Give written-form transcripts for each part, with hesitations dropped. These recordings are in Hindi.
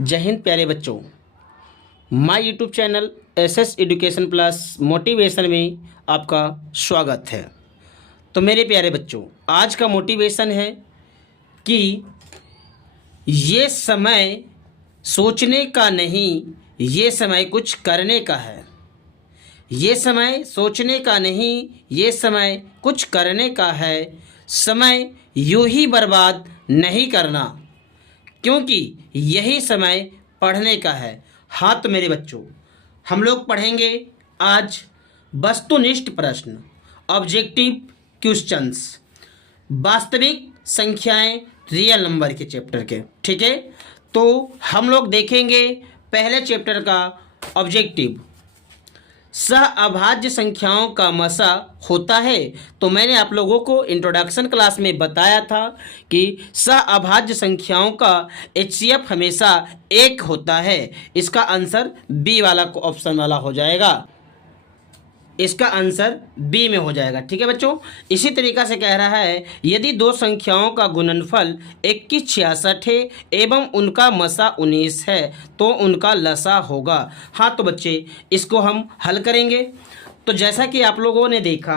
जय हिंद प्यारे बच्चों। My YouTube channel SS education plus motivation में आपका स्वागत है। तो मेरे प्यारे बच्चों, आज का मोटिवेशन है कि ये समय सोचने का नहीं, ये समय कुछ करने का है। ये समय सोचने का नहीं, ये समय कुछ करने का है। समय यूं ही बर्बाद नहीं करना, क्योंकि यही समय पढ़ने का है। हाँ तो मेरे बच्चों, हम लोग पढ़ेंगे आज वस्तुनिष्ठ प्रश्न, ऑब्जेक्टिव क्वेश्चंस, वास्तविक संख्याएं, रियल नंबर के चैप्टर के। ठीक है, तो हम लोग देखेंगे पहले चैप्टर का ऑब्जेक्टिव। सह अभाज्य संख्याओं का मसा होता है। तो मैंने आप लोगों को इंट्रोडक्शन क्लास में बताया था कि सह अभाज्य संख्याओं का HCF हमेशा 1 होता है। इसका आंसर बी वाला ऑप्शन वाला हो जाएगा, इसका आंसर बी में हो जाएगा। ठीक है बच्चों, इसी तरीका से कह रहा है यदि दो संख्याओं का गुणनफल 2166 है एवं उनका मसा 19 है तो उनका लसा होगा। हाँ तो बच्चे, इसको हम हल करेंगे। तो जैसा कि आप लोगों ने देखा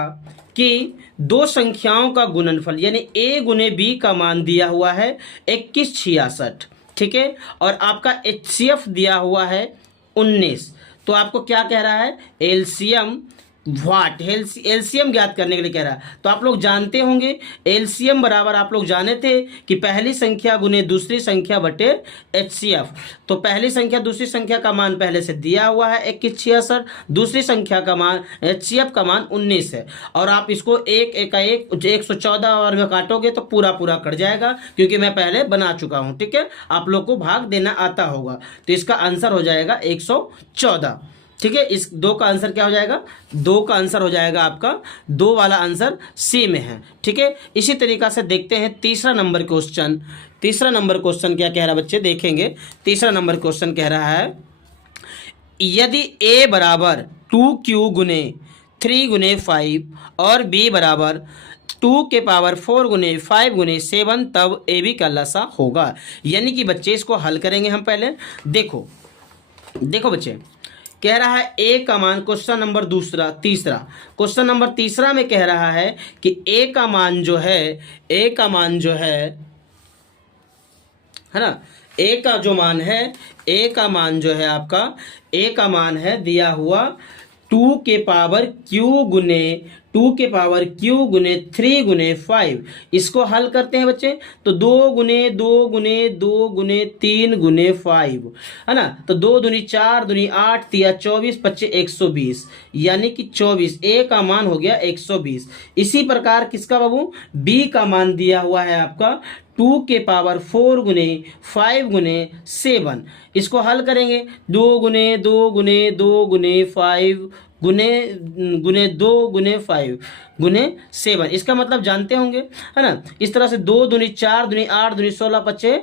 कि दो संख्याओं का गुणनफल यानी a गुने b का मान दिया हुआ है 2166, ठीक है, और आपका HCF दिया हुआ है 19। तो आपको क्या कह रहा है, एलसीएम एलसीएम ज्ञात करने के लिए कह रहा है। तो आप लोग जानते होंगे एलसीएम बराबर, आप लोग जाने थे कि पहली संख्या गुने दूसरी संख्या बटे HCF। तो पहली संख्या दूसरी संख्या का मान पहले से दिया हुआ है 2166, दूसरी संख्या का मान HCF का मान 19 है। और आप इसको एक 114 और में काटोगे तो पूरा पूरा कट जाएगा, क्योंकि मैं पहले बना चुका हूँ। ठीक है, आप लोग को भाग देना आता होगा। तो इसका आंसर हो जाएगा 114। ठीक है, इस दो का आंसर क्या हो जाएगा, दो का आंसर हो जाएगा आपका, दो वाला आंसर सी में है। ठीक है, इसी तरीका से देखते हैं तीसरा नंबर क्वेश्चन। तीसरा नंबर क्वेश्चन क्या कह रहा है बच्चे, देखेंगे। तीसरा नंबर क्वेश्चन कह रहा है यदि a बराबर 2q गुने 3 गुने 5 और b बराबर 2 के पावर 4 गुने 5 गुने 7, तब ab का लसा होगा। यानी कि बच्चे इसको हल करेंगे हम पहले। देखो बच्चे, कह रहा है a का मान, क्वेश्चन नंबर तीसरा क्वेश्चन नंबर तीसरा में कह रहा है कि a का मान जो है ना, a का जो मान है, a का मान जो है आपका, a का मान है दिया हुआ 2 के पावर q गुने 3 गुने 5। इसको हल करते हैं बच्चे, तो 2 गुने 2 गुने 2 गुने 3 गुने 5 है ना। तो 2 दूनी 4 दूनी 8 तिया 24 25 120, यानी कि 24, a का मान हो गया 120। इसी प्रकार किसका बाबू, b का मान दिया हुआ है आपका 2 के पावर 4 गुने 5 गुने 7। इसको हल करेंगे, 2 गुने 2 गुने 2 गुने 5 गुने 2 गुने 5 गुने 7। इसका मतलब जानते होंगे, है ना। इस तरह से 2 दूनी 4 दूनी 8 दूनी 16 25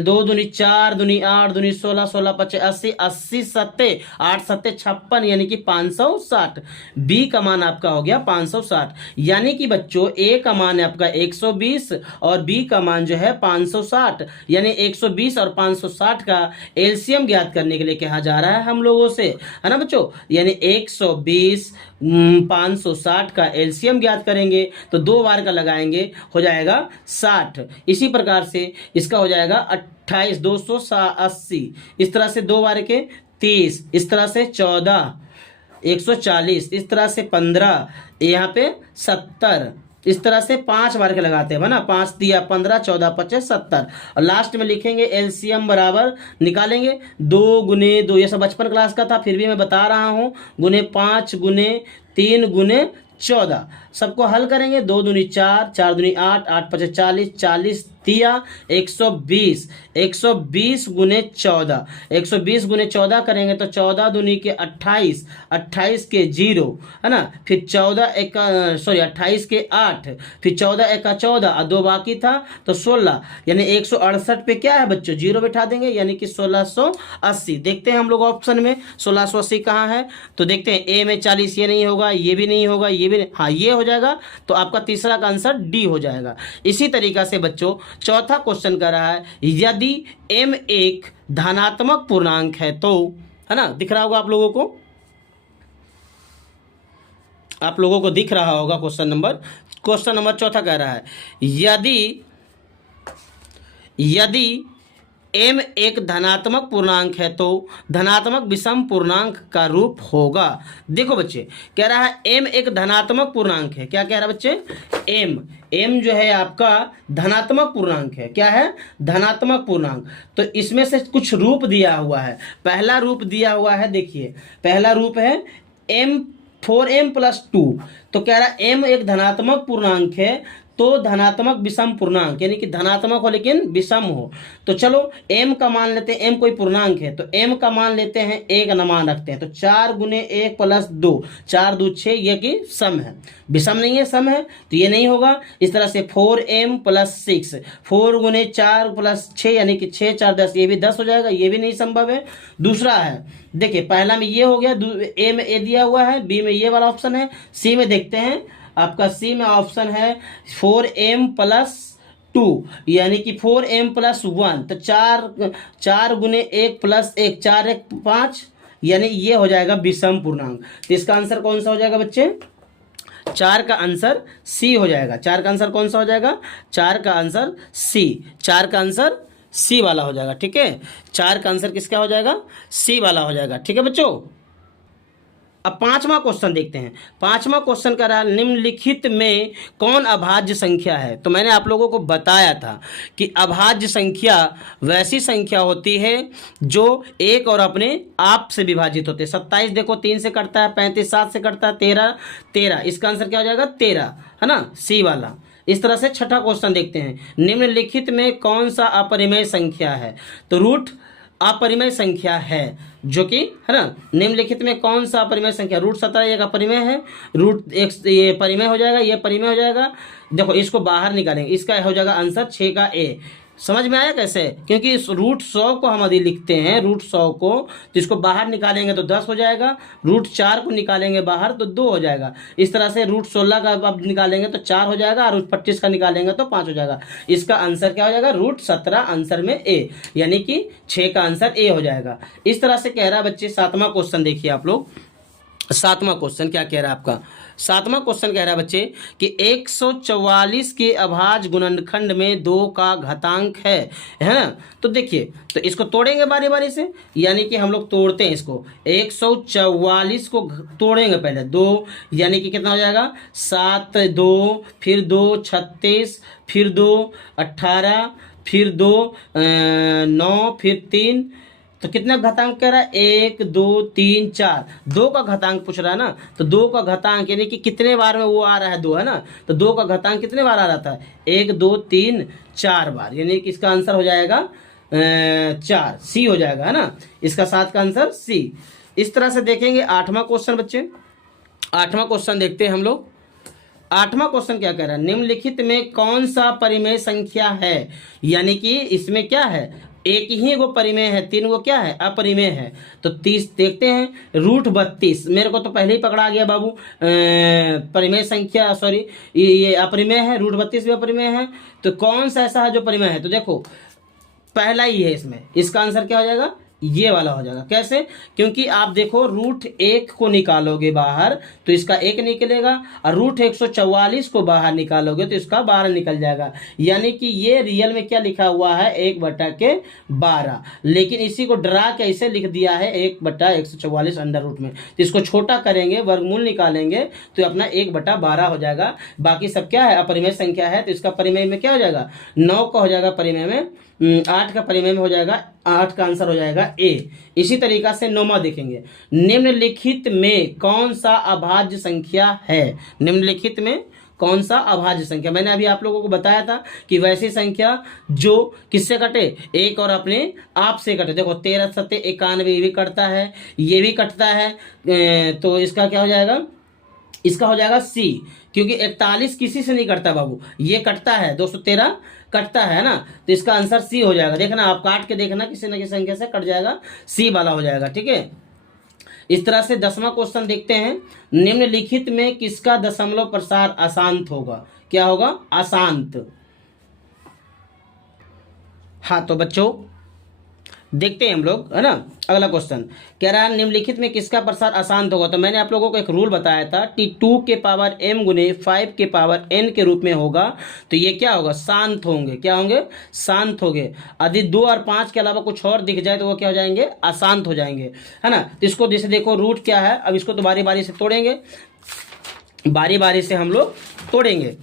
2 दूनी 4 दूनी 8 दूनी 16 16 25 80 80 सत्ते 8 सत्ते 56, यानी कि 560। बी का मान आपका हो गया 560। यानी कि बच्चों a का मान है आपका 120 और b का मान जो है 560, यानी 120 और 560 का एलसीएम ज्ञात करने के लिए कहा जा रहा है हम लोगों से, है ना बच्चों। यानी 120 560 का एलसीएम ज्ञात करेंगे तो 2 बार का लगाएंगे, हो जाएगा 60। इसी प्रकार से इसका हो जाएगा 28 280। इस तरह से 2 बार के 30, इस तरह से 14 140, इस तरह से 15, यहाँ पे 70। इस तरह से 5 बार के लगाते हैं ना, 5 दिया 15 14 25 70। और लास्ट में लिखेंगे एलसीएम बराबर निकालेंगे 2 गुने 2, ये सब बचपन क्लास का था, फिर भी मैं बता रहा हूँ, गुने 5 गुने 3 गुने 14। सबको हल करेंगे, 2 दूनी 4 4 दूनी 8 8 5 40 40 दिया 120 120 गुने 14, 120 गुने 14 करेंगे तो 14 दूनी के 28 28 के 0, है ना। फिर 28 के 8, फिर 14 एका 14 और 2 बाकी था तो 16, यानी 168 पे क्या है बच्चों, 0 बैठा देंगे, यानी कि 1680। देखते हैं हम लोग ऑप्शन में 1680 कहाँ है, तो देखते हैं ए में 40 ये नहीं होगा, ये भी नहीं होगा, ये भी नहीं, हाँ ये हो जाएगा, तो आपका तीसरा का आंसर डी हो जाएगा। इसी तरीका से बच्चों चौथा क्वेश्चन कर रहा है, यदि m एक धनात्मक पूर्णांक है तो, है ना, दिख रहा होगा आप लोगों को दिख रहा होगा क्वेश्चन नंबर चौथा कह रहा है, यदि m एक धनात्मक पूर्णांक है तो धनात्मक विषम पूर्णांक का रूप होगा। देखो बच्चे कह रहा है m एक धनात्मक पूर्णांक है। क्या कह रहा है बच्चे? m जो है आपका धनात्मक पूर्णांक है। क्या है? धनात्मक पूर्णांक। तो इसमें से कुछ रूप दिया हुआ है। पहला रूप दिया हुआ है, देखिए पहला रूप है m 4m + 2। तो कह रहा है m एक धनात्मक पूर्णांक है तो धनात्मक विषम पूर्णांक, यानी कि धनात्मक हो लेकिन विषम हो। तो चलो m का मान लेते हैं, m कोई पूर्णांक है तो m का मान लेते हैं 1 न मान रखते हैं। तो 4 × 1 + 2, 4 × 2 = 6, ये कि सम है, विषम नहीं है, सम है, तो ये नहीं होगा। इस तरह से 4m + 6, 4 × 4 + 6 यानी कि 6 × 4 = 10, ये भी 10 हो जाएगा, ये भी नहीं संभव है। दूसरा है, देखिए पहला में ये हो गया, ए में ए दिया हुआ है, बी में ये वाला ऑप्शन है, सी में देखते हैं। आपका सी में ऑप्शन है 4m + 2 यानी कि 4m + 1, तो 4 × 1 + 1, 4 × 1 = 5, यानी ये हो जाएगा विषम पूर्णांक। तो इसका आंसर कौन सा हो जाएगा बच्चे? 4 का आंसर सी हो जाएगा। 4 का आंसर कौन सा हो जाएगा? 4 का आंसर सी, 4 का आंसर सी वाला हो जाएगा। ठीक है, 4 का आंसर किसका हो जाएगा? सी वाला हो जाएगा। ठीक है बच्चों, अब पांचवा क्वेश्चन देखते हैं। पांचवा क्वेश्चन का रहा, निम्नलिखित में कौन अभाज्य संख्या है? तो मैंने आप लोगों को बताया था कि अभाज्य संख्या वैसी संख्या होती है जो एक और अपने आप से विभाजित होते हैं। 27 देखो 3 से कटता है, 35 7 से कटता है, 13, इसका आंसर क्या हो जाएगा? 13, है ना, सी वाला। इस तरह से छठा क्वेश्चन देखते हैं, निम्नलिखित में कौन सा अपरिमेय संख्या है? तो रूट अपरिमेय संख्या है, जो कि, है ना, निम्नलिखित में कौन सा अपरिमेय संख्या? रूट 17 एक अपरिमेय है, रूट एक ये परिमेय हो जाएगा, ये परिमेय हो जाएगा। देखो इसको बाहर निकालेंगे, इसका हो जाएगा आंसर 6 का ए। समझ में आया कैसे? क्योंकि इस रूट 100 को हम यदि लिखते हैं, रूट 100 को, तो इसको बाहर निकालेंगे तो 10 हो जाएगा, रूट 4 को निकालेंगे बाहर तो 2 हो जाएगा। इस तरह से रूट 16 का अब निकालेंगे तो 4 हो जाएगा, और रूट 25 का निकालेंगे तो 5 हो जाएगा। इसका आंसर क्या हो जाएगा? रूट 17 आंसर में ए, यानी कि 6 का आंसर ए हो जाएगा। इस तरह से कह रहा है बच्चे। सातवां क्वेश्चन देखिए आप लोग, सातवां क्वेश्चन क्या कह रहा है आपका? सातवां क्वेश्चन कह रहा है बच्चे कि 144 के अभाज्य गुणनखंड में 2 का घातांक है ना। तो देखिए, तो इसको तोड़ेंगे बारी बारी से, यानी कि हम लोग तोड़ते हैं इसको। 144 को तोड़ेंगे पहले, 2 यानी कि कितना हो जाएगा? 7, 2, फिर 2 36, फिर 2 18, फिर 2 9, फिर 3, तो कितना घातांक कह रहा है? 1 2 3 4, 2 का घातांक पूछ रहा है ना। तो 2 का घातांक यानी कि कितने बार में वो आ रहा है? 2, है ना। तो 2 का घातांक कितने बार आ रहा है? 1 2 3 4 बार, यानी कि इसका आंसर हो जाएगा 4, सी हो जाएगा, है ना। इसका 7 का आंसर सी। इस तरह से देखेंगे आठवां क्वेश्चन बच्चे। आठवां क्वेश्चन देखते हैं हम लोग। आठवां क्वेश्चन क्या कह रहा है? निम्नलिखित में कौन सा परिमेय संख्या है? यानी कि इसमें क्या है? एक ही वो परिमेय है, 3 वो क्या है? अपरिमेय है। तो 30 देखते हैं, रूट 32, मेरे को तो पहले ही पकड़ा गया बाबू, परिमेय संख्या, सॉरी ये अपरिमेय है, रूट 32 भी अपरिमेय है। तो कौन सा ऐसा है जो परिमेय है? तो देखो पहला ही है इसमें, इसका आंसर क्या हो जाएगा? ये वाला हो जाएगा। कैसे? क्योंकि आप देखो रूट 1 को निकालोगे बाहर तो इसका 1 निकलेगा, और रूट 144 को बाहर निकालोगे तो इसका 12 निकल जाएगा। यानी कि ये रियल में क्या लिखा हुआ है? 1/12, लेकिन इसी को डरा के ऐसे लिख दिया है 1/144 अंडर रूट में। तो इसको छोटा करेंगे, वर्गमूल निकालेंगे तो अपना 1/12 हो जाएगा। बाकी सब क्या है? अपरिमेय संख्या है, तो इसका परिमेय में क्या हो जाएगा? 9 का हो जाएगा परिमेय में, 8 का परिमेय में हो जाएगा, 8 का आंसर हो जाएगा ए। इसी तरीका से 9वां देखेंगे, निम्नलिखित में कौन सा अभाज्य संख्या है? निम्नलिखित में कौन सा अभाज्य संख्या? मैंने अभी आप लोगों को बताया था कि वैसी संख्या जो किससे कटे? एक और अपने आप से कटे। देखो 13 7 91, ये भी कटता है, ये भी कटता है, तो इसका क्या हो जाएगा? इसका हो जाएगा सी, क्योंकि 41 किसी से नहीं कटता बाबू, ये कटता है, 213 कटता है ना। तो इसका आंसर सी हो जाएगा। देखना आप काट के देखना, किसी न किसी संख्या से कट जाएगा, सी वाला हो जाएगा। ठीक है, इस तरह से 10वां क्वेश्चन देखते हैं, निम्नलिखित में किसका दशमलव प्रसार अशांत होगा? क्या होगा? अशांत। हाँ तो बच्चों देखते हैं हम लोग, है ना। अगला क्वेश्चन कह रहा है निम्नलिखित में किसका प्रसार अशांत होगा? तो मैंने आप लोगों को एक रूल बताया था कि 2 के पावर m गुने 5 के पावर n के रूप में होगा, तो ये क्या होगा? शांत होंगे। क्या होंगे? शांत होंगे। यदि 2 और 5 के अलावा कुछ और दिख जाए तो वो क्या हो जाएंगे? अशांत हो जाएंगे, है ना। तो इसको जैसे देखो रूट क्या है, अब इसको तो बारी बारी से तोड़ेंगे, बारी बारी से हम लोग तोड़ेंगे।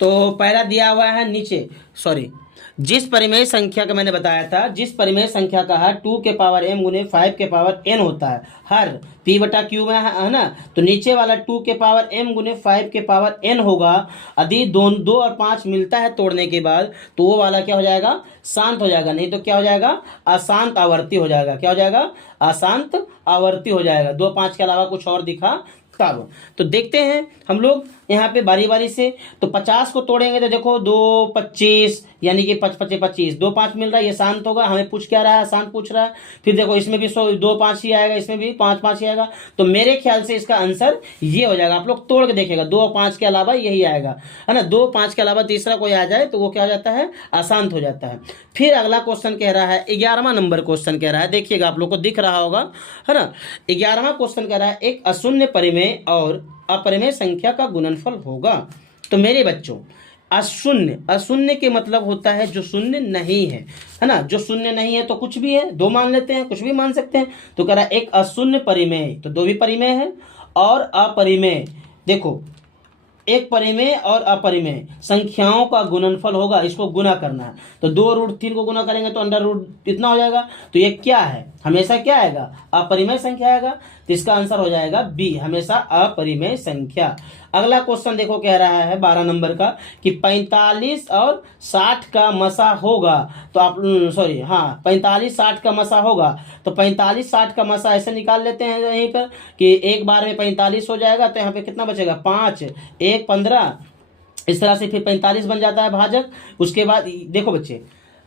तो पहला दिया हुआ है नीचे, सॉरी, जिस परिमेय संख्या का मैंने बताया था, जिस परिमेय संख्या का हर 2 के पावर m गुने 5 के पावर n होता है, हर p बटा q में है ना, तो नीचे वाला 2 के पावर m गुने 5 के पावर n होगा। यदि 2 और 5 मिलता है तोड़ने के बाद, तो वो वाला क्या हो जाएगा? शांत हो जाएगा, नहीं तो क्या हो जाएगा? अशांत आवर्ती हो जाएगा। क्या हो जाएगा? अशांत आवर्ती हो जाएगा। 2 5 के अलावा कुछ और दिखा तब। तो देखते हैं हम लोग यहाँ पे बारी बारी से। तो 50 को तोड़ेंगे तो देखो 2 25 यानी कि 5 5 25, 2 5 मिल रहा है, ये शांत होगा। हमें पूछ क्या रहा है? शांत पूछ रहा है। फिर देखो इसमें भी 2 5 ही आएगा, इसमें भी 5 5 ही आएगा। तो मेरे ख्याल से इसका आंसर ये हो जाएगा। आप लोग तोड़ के देखेगा, 2 और 5 के अलावा यही आएगा, है ना। 2 5 के अलावा तीसरा कोई आ जाए तो वो क्या हो जाता है? अशांत हो जाता है। फिर अगला क्वेश्चन कह रहा है, 11वां नंबर क्वेश्चन कह रहा है, देखिएगा आप लोग को दिख रहा होगा, है ना। 11वां क्वेश्चन कह रहा है एक अशून्य परिमेय और अपरिमेय संख्या का गुणनफल होगा। तो मेरे बच्चों अशून्य, अशून्य के मतलब होता है जो शून्य नहीं है ना। जो शून्य नहीं है तो कुछ भी है, 2 मान लेते हैं, कुछ भी मान सकते हैं। तो कह रहा है एक अशून्य परिमेय, तो 2 भी परिमेय है, और अपरिमेय, देखो एक परिमेय और अपरिमेय संख्याओं का गुणनफल होगा। इसको गुना करना है, तो 2√3 को गुना करेंगे तो अंडर रूट कितना हो जाएगा? तो ये क्या है? हमेशा क्या आएगा? अपरिमेय संख्या आएगा। तो इसका आंसर हो जाएगा बी, हमेशा अपरिमेय संख्या। अगला क्वेश्चन देखो कह रहा है 12 नंबर का कि 45 और 60 का मसा होगा। तो आप सॉरी, हाँ 45 60 का मसा होगा। तो 45 60 का मसा ऐसे निकाल लेते हैं यहीं पर कि एक बार में 45 हो जाएगा, तो यहाँ पे कितना बचेगा? 5 1 15। इस तरह से फिर 45 बन जाता है भाजक। उसके बाद देखो बच्चे,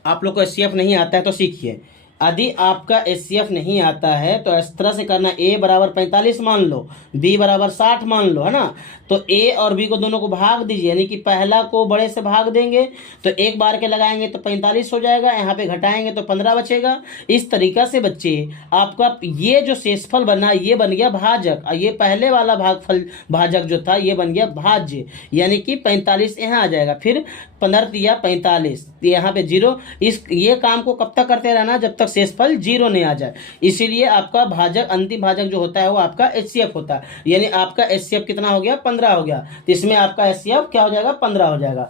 आप लोग को एचसीएफ नहीं आता है तो सीखिए। यदि आपका एचसीएफ नहीं आता है तो इस तरह से करना, a बराबर 45 मान लो, b बराबर 60 मान लो, है ना। तो a और b को दोनों को भाग दीजिए, यानी कि पहला को बड़े से भाग देंगे तो एक बार के लगाएंगे तो 45 हो जाएगा, यहाँ पे घटाएंगे तो 15 बचेगा। इस तरीका से बच्चे आपका ये जो शेषफल बना ये बन गया भाजक, और ये पहले वाला भागफल भाजक जो था ये बन गया भाज्य, यानी कि 45 यहाँ आ जाएगा। फिर 15 दिया 45, यहाँ पे 0। ये काम को कब तक करते रहना? जब तक शेषफल 0 नहीं आ जाए। इसीलिए आपका भाजक, अंतिम भाजक जो होता है वो आपका एचसीएफ होता है। यानी आपका एचसीएफ कितना हो गया? 15 हो गया। तो इसमें आपका एचसीएफ क्या हो जाएगा? 15 हो जाएगा।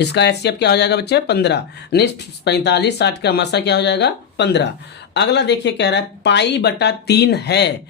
इसका एचसीएफ क्या हो जाएगा बच्चे? 15। यानी 45 60 का मसा क्या हो जाएगा? 15। अगला देखिए कह रहा है पाई बटा 3 है।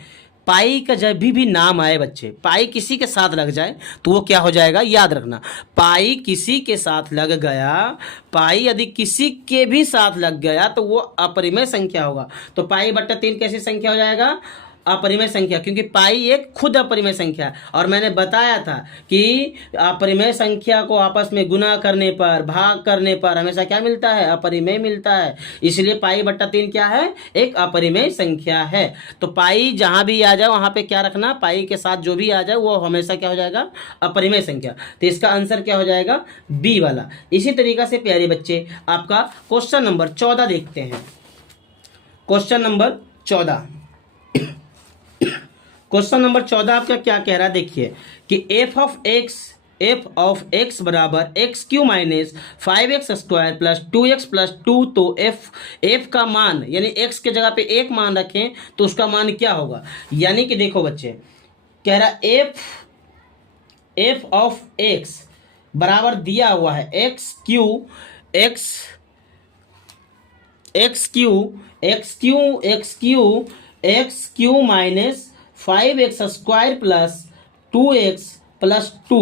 पाई का जब भी नाम आए बच्चे, पाई किसी के साथ लग जाए तो वो क्या हो जाएगा? याद रखना, पाई किसी के साथ लग गया, पाई यदि किसी के भी साथ लग गया तो वो अपरिमेय संख्या होगा। तो पाई बटा 3 कैसी संख्या हो जाएगा? अपरिमेय संख्या, क्योंकि पाई एक खुद अपरिमेय संख्या है। और मैंने बताया था कि अपरिमेय संख्या को आपस में गुना करने पर, भाग करने पर हमेशा क्या मिलता है? अपरिमेय मिलता है। इसलिए पाई बट्टा 3 क्या है? एक अपरिमेय संख्या है। तो पाई जहां भी आ जाए वहां पे क्या रखना? पाई के साथ जो भी आ जाए वो हमेशा क्या हो जाएगा? अपरिमेय संख्या। तो इसका आंसर क्या हो जाएगा? बी वाला। इसी तरीका से प्यारे बच्चे आपका क्वेश्चन नंबर 14 देखते हैं। क्वेश्चन नंबर 14, क्वेश्चन नंबर 14 आपका क्या कह रहा है? देखिए कि f ऑफ x बराबर x Q minus 5x square plus 2x plus 2। तो f का मान, यानी x के जगह पे एक मान रखें तो उसका मान क्या होगा? यानी कि देखो बच्चे कह रहा f ऑफ x बराबर दिया हुआ है x Q minus 5x square plus 2x plus 2।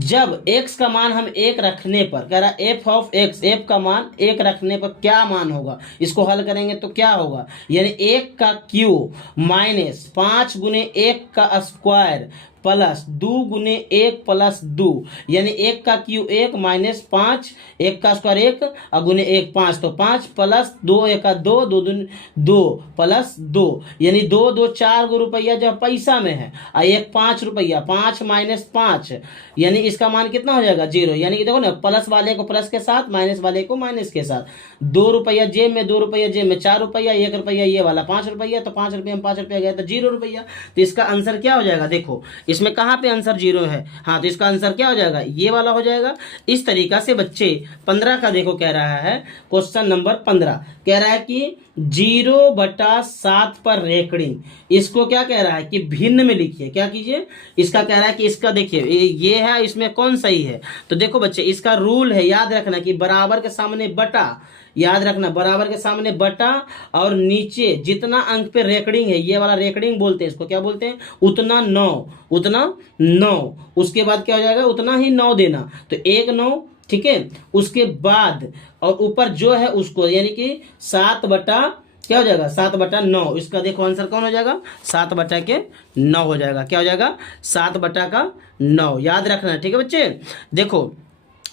जब x का मान हम 1 रखने पर, कह रहा f ऑफ x, f का मान 1 रखने पर क्या मान होगा? इसको हल करेंगे तो क्या होगा? यानी 1 का क्यू माइनस 5 गुने 1 का स्क्वायर प्लस 2 गुने 1 प्लस 2, यानी 1 का क्यू 1 माइनस 5, 1 का स्क्वायर 1 और गुने 1 5, तो 5 प्लस 2 1 का 2, 2 दूनी 2 प्लस 2, यानी 2 2 4 गो रुपया जब पैसा में है और 1 5 रुपया, 5 माइनस 5, यानी इसका मान कितना हो जाएगा 0, यानी कि देखो ना प्लस वाले को प्लस के साथ, माइनस वाले को माइनस के साथ, 2 रुपया जेब में, 2 रुपया जेब में, 4 रुपया, 1 रुपया ये वाला 5 रुपया, तो 5 रुपया में 5 रुपया गया तो 0 रुपया। तो इसका आंसर क्या हो जाएगा, देखो इसमें कहाँ पे आंसर 0 है, हाँ तो इसका आंसर क्या हो जाएगा, ये वाला हो जाएगा। इस तरीका से बच्चे 15 का देखो कह रहा है, क्वेश्चन नंबर 15 कह रहा है कि 0/7 पर रेकड़िंग, इसको क्या कह रहा है कि भिन्न में लिखिए, क्या कीजिए, इसका कह रहा है कि इसका देखिए ये है, इसमें कौन सही है, तो देखो बच्चे इसका रूल है, याद रखना कि बराबर के सामने बटा, याद रखना बराबर के सामने बटा और नीचे जितना अंक पे रेकड़िंग है, ये वाला रेकड़िंग बोलते हैं, इसको क्या बोलते हैं, उतना 9, उतना 9, उसके बाद क्या हो जाएगा, उतना ही 9 देना, तो 1 9, ठीक है, उसके बाद और ऊपर जो है उसको, यानी कि 7 बटा क्या हो जाएगा, 7/9, इसका देखो आंसर कौन हो जाएगा, 7/9 हो जाएगा, क्या हो जाएगा 7/9, याद रखना, ठीक है बच्चे। देखो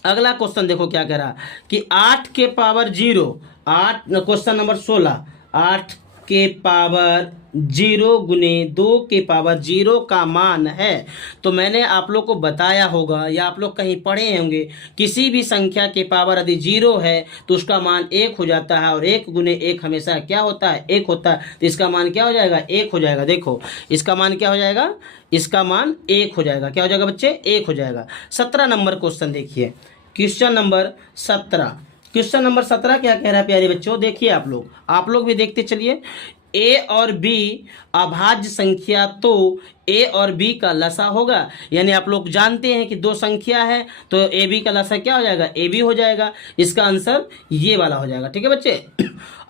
अगला क्वेश्चन देखो क्या कह रहा है कि 8 के पावर 0, 8 क्वेश्चन नंबर 16, 8 के पावर 0 गुने 2 के पावर 0 का मान है। तो मैंने आप लोग को बताया होगा या आप लोग कहीं पढ़े होंगे, किसी भी संख्या के पावर यदि 0 है तो उसका मान 1 हो जाता है, और 1 गुने 1 हमेशा क्या होता है, 1 होता है, तो इसका मान क्या हो जाएगा, 1 हो जाएगा। देखो इसका मान क्या हो जाएगा, इसका मान 1 हो जाएगा, क्या हो जाएगा बच्चे, 1 हो जाएगा। 17 नंबर क्वेश्चन देखिए, क्वेश्चन नंबर 17, क्वेश्चन नंबर 17 क्या कह रहा है प्यारे बच्चों, देखिए आप लोग भी देखते चलिए। ए और बी अभाज्य संख्या तो ए और बी का लसा होगा, यानी आप लोग जानते हैं कि दो संख्या है तो ए बी का लसा क्या हो जाएगा, ए बी हो जाएगा, इसका आंसर ये वाला हो जाएगा, ठीक है बच्चे।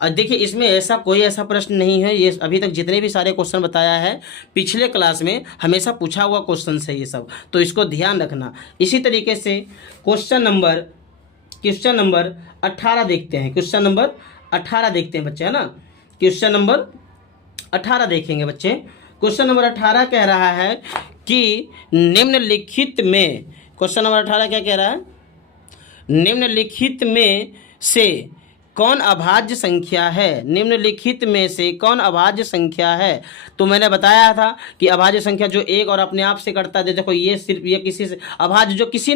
और देखिए इसमें ऐसा कोई ऐसा प्रश्न नहीं है, ये अभी तक जितने भी सारे क्वेश्चन बताया है पिछले क्लास में हमेशा पूछा हुआ क्वेश्चन है ये सब, तो इसको ध्यान रखना। इसी तरीके से क्वेश्चन नंबर 18 देखते हैं, क्वेश्चन नंबर 18 देखते हैं बच्चे, है ना, क्वेश्चन नंबर 18 देखेंगे बच्चे। क्वेश्चन नंबर 18 कह रहा है कि निम्नलिखित में, क्वेश्चन नंबर 18 क्या कह रहा है, निम्नलिखित में से कौन अभाज्य संख्या है, निम्नलिखित में से कौन अभाज्य संख्या है। तो मैंने बताया था कि अभाज्य संख्या जो एक और अपने आप से कटता है, देखो ये सिर्फ ये किसी से, अभाज्य जो किसी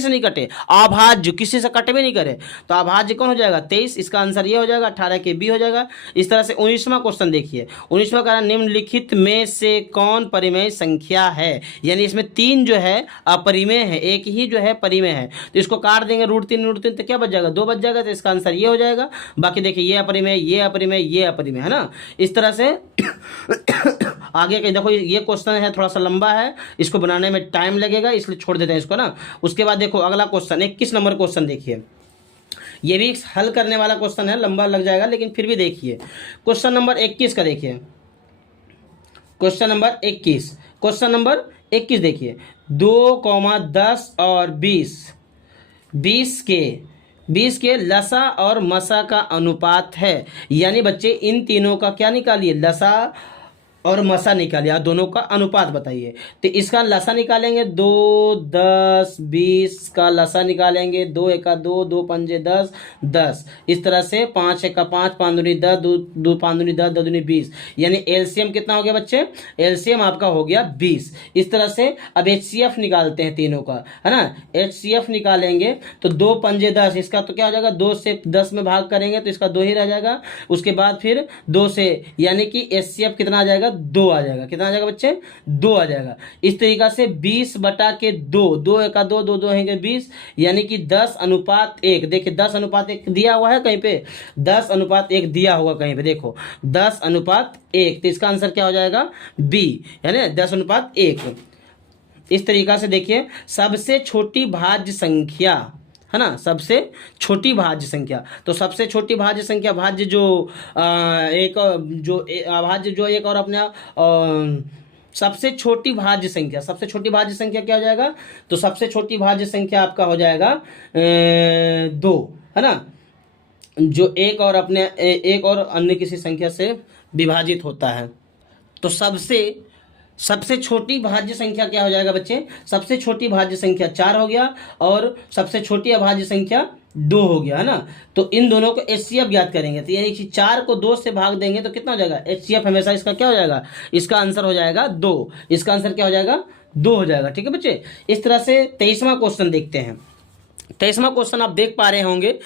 से नहीं कटे, अभाज्य जो किसी से कटे भी नहीं करे, तो अभाज्य कौन हो जाएगा 23, इसका आंसर ये हो जाएगा, 18 के बी हो जाएगा। इस तरह से 19वां क्वेश्चन देखिए, 19वां कह रहा निम्नलिखित में से कौन परिमेय संख्या है, यानी इसमें 3 जो है अपरिमेय है, एक ही जो है परिमेय है, तो इसको काट देंगे √3 तो क्या बच जाएगा, 2 बच जाएगा, तो इसका आंसर ये हो जाएगा। बाकी देखिए ये अपरिमेय, ये अपरिमेय, ये अपरिमेय, है ना। इस तरह से आगे के देखो ये क्वेश्चन है थोड़ा सा लंबा है, इसको बनाने में टाइम लगेगा, इसलिए छोड़ देते हैं इसको ना। उसके बाद देखो अगला क्वेश्चन 21 नंबर क्वेश्चन देखिए, ये भी हल करने वाला क्वेश्चन है, लंबा लग जाएगा लेकिन फिर भी देखिए। क्वेश्चन नंबर 21 का देखिए, क्वेश्चन नंबर 21 देखिए, 2, 10 और 20 के लसा और मसा का अनुपात है, यानी बच्चे इन तीनों का क्या निकालिए, लसा और मसा निकालिए, दोनों का अनुपात बताइए। तो इसका लसा निकालेंगे 2, 10, 20 का लसा निकालेंगे, 2 एका 2, 2 पंजे 10, 10, इस तरह से 5 एका 5, 5 दूनी 10, 2 5 दूनी 10, 2 दूनी 20, यानी एलसीएम कितना हो गया बच्चे, एलसीएम आपका हो गया 20। इस तरह से अब एचसीएफ निकालते हैं तीनों का, है ना, एचसीएफ निकालेंगे तो 2 पंजे 10, इसका तो क्या हो जाएगा, 2 से 10 में भाग करेंगे तो इसका 2 ही रह जाएगा, उसके बाद फिर 2 से, यानी कि एचसीएफ कितना आ जाएगा, 2 आ जाएगा, कितना आ जाएगा बच्चे, 2 आ जाएगा। इस तरीका से 20/2, 2 एका 2, 2 होंगे 20, यानी कि 10:1। देखिए 10:1 दिया हुआ है कहीं पे, 10:1 दिया हुआ कहीं पे, देखो 10:1, तो इसका आंसर क्या हो जाएगा, बी, यानी 10:1। इस तरीका से देखिए सबसे छोटी भाज्य संख्या, है ना, सबसे छोटी भाज्य संख्या, तो सबसे छोटी भाज्य संख्या, भाज्य जो अभाज्य जो एक और अपने सबसे छोटी भाज्य संख्या क्या हो जाएगा, तो सबसे छोटी भाज्य संख्या आपका हो जाएगा 2, है ना, जो एक और अन्य किसी संख्या से विभाजित होता है। तो सबसे सबसे छोटी भाज्य संख्या क्या हो जाएगा बच्चे? सबसे छोटी भाज्य संख्या 4 हो गया और सबसे छोटी अभाज्य संख्या 2 हो गया, है ना। तो इन दोनों को एचसीएफ ज्ञात करेंगे, तो यानी कि 4 को 2 से भाग देंगे तो कितना हो जाएगा? एचसीएफ हमेशा इसका क्या हो जाएगा? इसका आंसर हो जाएगा 2। इसका आंसर क्या हो जाएगा? 2 हो जाएगा। ठीक है बच्चे। इस तरह से 23वां क्वेश्चन देखते हैं। 23वां क्वेश्चन आप देख पा रहे होंगे,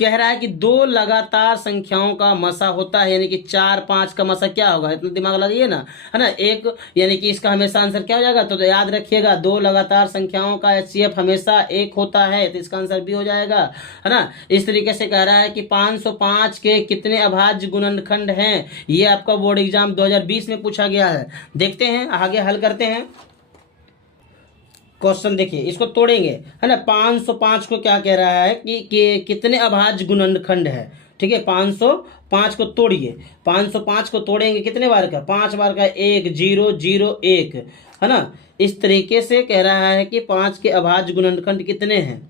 कह रहा है कि 2 लगातार संख्याओं का मसा होता है, यानी कि 4 5 का मसा क्या होगा? इतना दिमाग लगाइए ना, है ना। एक यानी कि इसका हमेशा आंसर क्या हो जाएगा? तो याद रखिएगा 2 लगातार संख्याओं का एचसीएफ हमेशा 1 होता है, तो इसका आंसर भी हो जाएगा, है ना। इस तरीके से कह रहा है कि 505 के कितने अभाज्य गुणनखंड हैं? ये आपका बोर्ड एग्जाम 2020 में पूछा गया है। देखते हैं, आगे हल करते हैं। क्वेश्चन देखिए, इसको तोड़ेंगे, है ना। 505 को क्या कह रहा है कि कितने अभाज्य गुणनखंड है? ठीक है, 505 को तोड़िए। 505 को तोड़ेंगे कितने बार का? 5 बार का, 1 0 0 1, है ना। इस तरीके से कह रहा है कि 5 के अभाज्य गुणनखंड कितने हैं।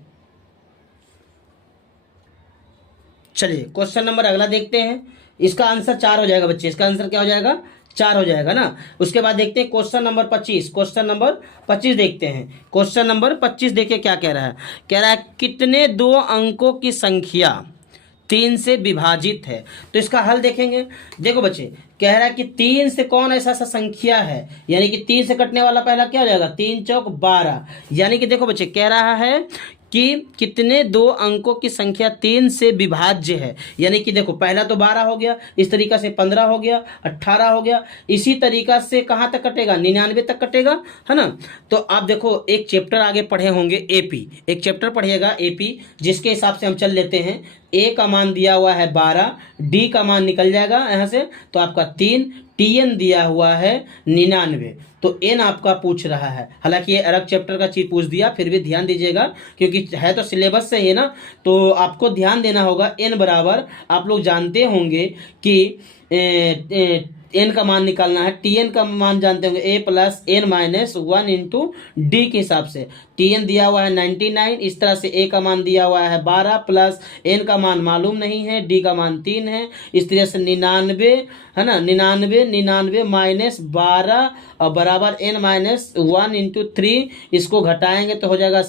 चलिए क्वेश्चन नंबर अगला देखते हैं। इसका आंसर 4 हो जाएगा बच्चे। इसका आंसर क्या हो जाएगा? 4 हो जाएगा ना। उसके बाद देखते हैं क्वेश्चन नंबर 25। क्वेश्चन नंबर 25 देखते हैं। क्वेश्चन नंबर 25 देखिए क्या कह रहा है। कह रहा है कितने 2 अंकों की संख्या 3 से विभाजित है? तो इसका हल देखेंगे। देखो बच्चे, कह रहा है कि 3 से कौन ऐसा संख्या है, यानी कि 3 से कटने वाला पहला क्या हो जाएगा? 3 चौक 12। यानी कि देखो बच्चे, कह रहा है कि कितने 2 अंकों की संख्या 3 से विभाज्य है। यानी कि देखो, पहला तो 12 हो गया, इस तरीका से 15 हो गया, 18 हो गया, इसी तरीका से कहाँ तक कटेगा? 99 तक कटेगा, है ना। तो आप देखो, एक चैप्टर आगे पढ़े होंगे एपी, एक चैप्टर पढ़िएगा एपी, जिसके हिसाब से हम चल लेते हैं। ए का मान दिया हुआ है 12, डी का मान निकल जाएगा यहाँ से, तो आपका 3, टीएन दिया हुआ है 99, तो एन आपका पूछ रहा है। हालांकि ये अलग चैप्टर का चीज पूछ दिया, फिर भी ध्यान दीजिएगा क्योंकि है तो सिलेबस से ही ना, तो आपको ध्यान देना होगा। एन बराबर आप लोग जानते होंगे कि एन का मान निकालना है, टी एन का मान जानते होंगे, a plus n minus 1 into d के हिसाब से। टी एन दिया हुआ है 99, इस तरह से ए का मान दिया हुआ है 12 प्लस एन का मान मालूम नहीं है, डी का मान 3 है, इस तरह से 99, है ना। 99 माइनस 12 और बराबर एन माइनस 1 इंटू 3, इसको घटाएंगे तो हो जाएगा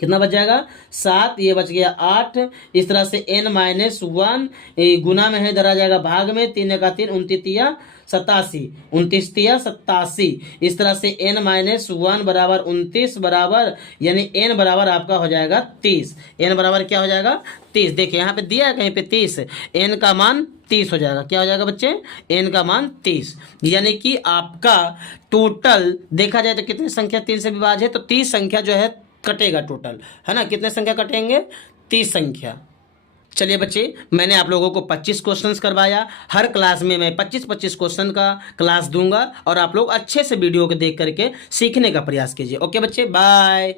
कितना बच जाएगा? 7, ये बच गया 8। इस तरह से n माइनस 1 गुना में है, इधर आ जाएगा भाग में, 3 का 3, 29 87, 29 87। इस तरह से n माइनस 1 बराबर 29 बराबर, यानी n बराबर आपका हो जाएगा 30। n बराबर क्या हो जाएगा? 30। देखिए यहाँ पे दिया है कहीं पे 30, n का मान 30 हो जाएगा। क्या हो जाएगा बच्चे? n का मान 30। यानी कि आपका टोटल देखा जाए तो कितनी संख्या 3 से विभाज्य है? तो 30 संख्या जो है कटेगा टोटल, है ना। कितने संख्या कटेंगे? 30 संख्या। चलिए बच्चे, मैंने आप लोगों को 25 क्वेश्चंस करवाया। हर क्लास में मैं 25-25 क्वेश्चन का क्लास दूंगा और आप लोग अच्छे से वीडियो को देख करके सीखने का प्रयास कीजिए। ओके बच्चे, बाय।